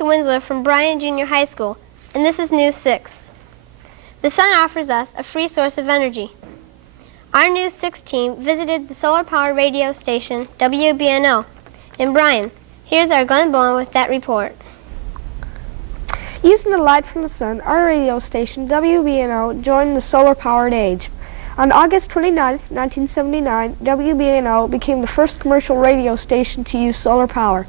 Grace Winslow from Bryan Junior High School, and this is News 6. The sun offers us a free source of energy. Our News 6 team visited the solar-powered radio station WBNO in Bryan. Here's our Glenn Bowen with that report. Using the light from the sun, our radio station WBNO joined the solar-powered age. On August 29, 1979, WBNO became the first commercial radio station to use solar power.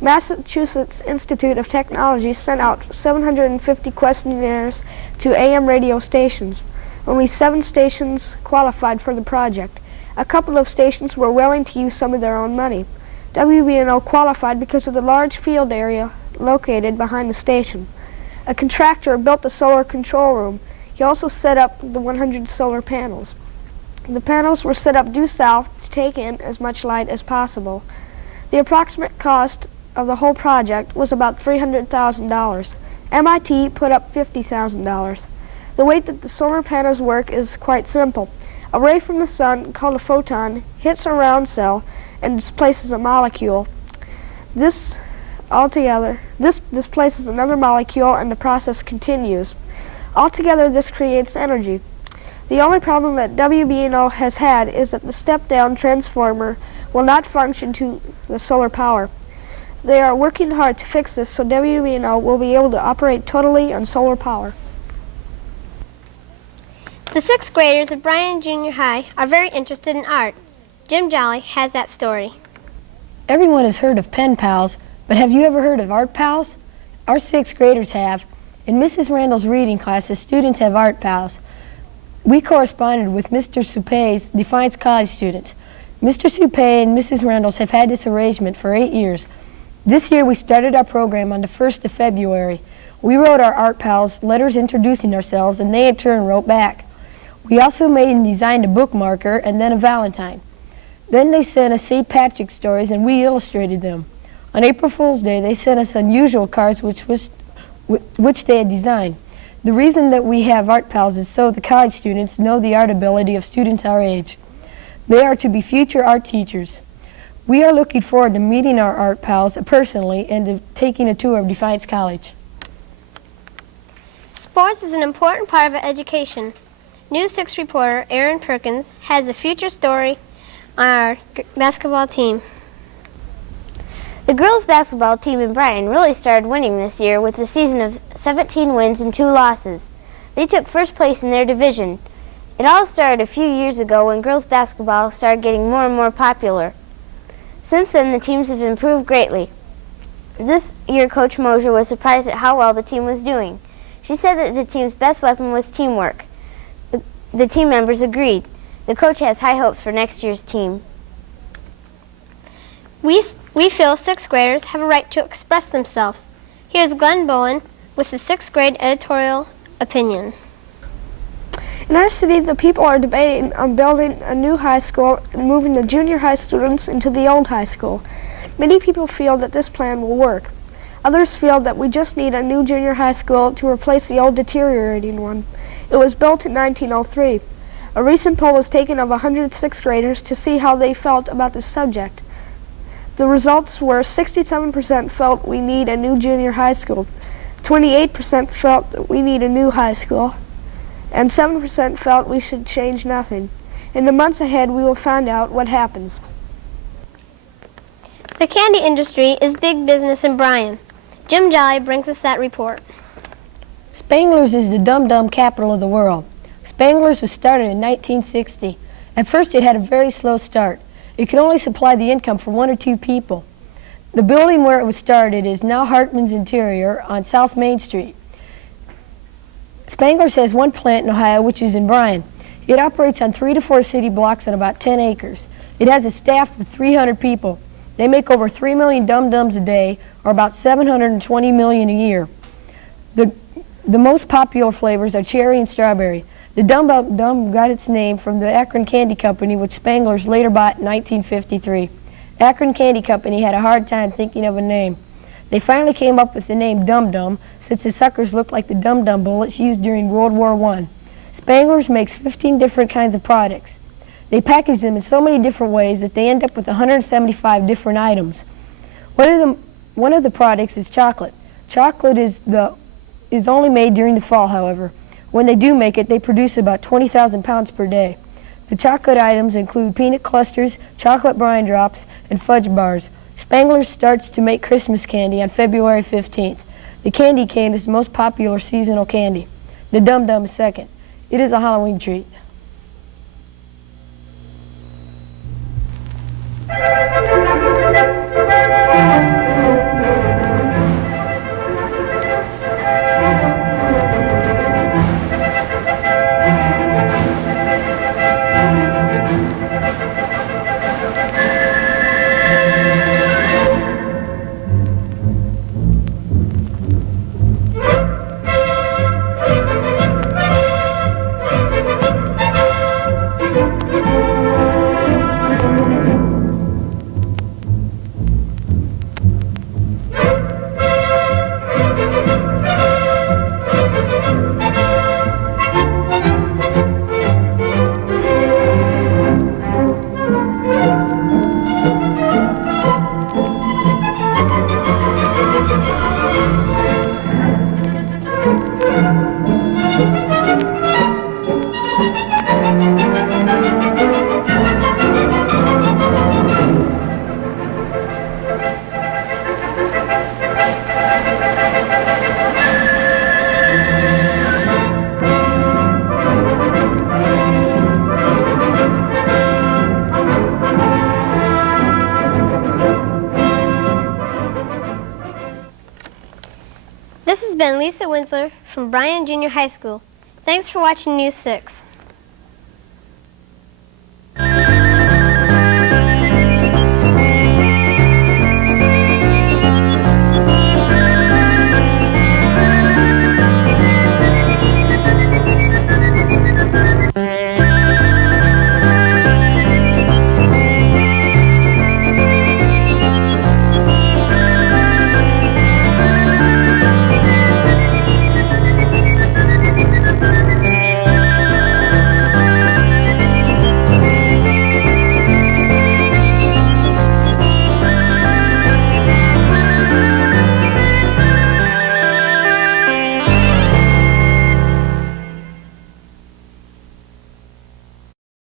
Massachusetts Institute of Technology sent out 750 questionnaires to AM radio stations. Only 7 stations qualified for the project. A couple of stations were willing to use some of their own money. WBNO qualified because of the large field area located behind the station. A contractor built the solar control room. He also set up the 100 solar panels. The panels were set up due south to take in as much light as possible. The approximate cost of the whole project was about $300,000. MIT put up $50,000. The way that the solar panels work is quite simple. A ray from the sun, called a photon, hits a round cell and displaces a molecule. This displaces another molecule and the process continues. Altogether, this creates energy. The only problem that WBNO has had is that the step-down transformer will not function to the solar power. They are working hard to fix this so WBNO will be able to operate totally on solar power. The 6th graders of Bryan Junior High are very interested in art. Jim Jolly has that story. Everyone has heard of pen pals, but have you ever heard of art pals? Our 6th graders have. In Mrs. Randall's reading class, the students have art pals. We corresponded with Mr. Supay's Defiance College students. Mr. Supay and Mrs. Randalls have had this arrangement for 8 years. This year we started our program on the 1st of February. We wrote our art pals letters introducing ourselves, and they in turn wrote back. We also made and designed a bookmarker and then a Valentine. Then they sent us St. Patrick's stories and we illustrated them. On April Fool's Day they sent us unusual cards which they had designed. The reason that we have art pals is so the college students know the art ability of students our age. They are to be future art teachers. We are looking forward to meeting our art pals personally and to taking a tour of Defiance College. Sports is an important part of education. News 6 reporter Aaron Perkins has a future story on our basketball team. The girls' basketball team in Bryan really started winning this year with a season of 17 wins and 2 losses. They took first place in their division. It all started a few years ago when girls' basketball started getting more and more popular. Since then, the teams have improved greatly. This year, Coach Mosier was surprised at how well the team was doing. She said that the team's best weapon was teamwork. The team members agreed. The coach has high hopes for next year's team. We feel 6th graders have a right to express themselves. Here's Glenn Bowen with the 6th grade editorial opinion. In our city, the people are debating on building a new high school and moving the junior high students into the old high school. Many people feel that this plan will work. Others feel that we just need a new junior high school to replace the old deteriorating one. It was built in 1903. A recent poll was taken of 100 6th graders to see how they felt about this subject. The results were 67% felt we need a new junior high school, 28% felt that we need a new high school, and 7% felt we should change nothing. In the months ahead, we will find out what happens. The candy industry is big business in Bryan. Jim Jolly brings us that report. Spangler's is the dum-dum capital of the world. Spangler's was started in 1960. At first it had a very slow start. It could only supply the income for 1 or 2 people. The building where it was started is now Hartman's Interior on South Main Street. Spangler's has 1 plant in Ohio, which is in Bryan. It operates on 3 to 4 city blocks on about 10 acres. It has a staff of 300 people. They make over 3 million dum-dums a day, or about 720 million a year. The most popular flavors are cherry and strawberry. The Dum got its name from the Akron Candy Company, which Spangler's later bought in 1953. Akron Candy Company had a hard time thinking of a name. They finally came up with the name Dum Dum, since the suckers looked like the dum-dum bullets used during World War I. Spangler's makes 15 different kinds of products. They package them in so many different ways that they end up with 175 different items. One of the products is chocolate. Chocolate is only made during the fall, however. When they do make it, they produce about 20,000 pounds per day. The chocolate items include peanut clusters, chocolate brine drops, and fudge bars. Spangler's starts to make Christmas candy on February 15th. The candy cane is the most popular seasonal candy. The Dum Dum is second. It is a Halloween treat. This has been Lisa Winsler from Bryan Junior High School. Thanks for watching News 6.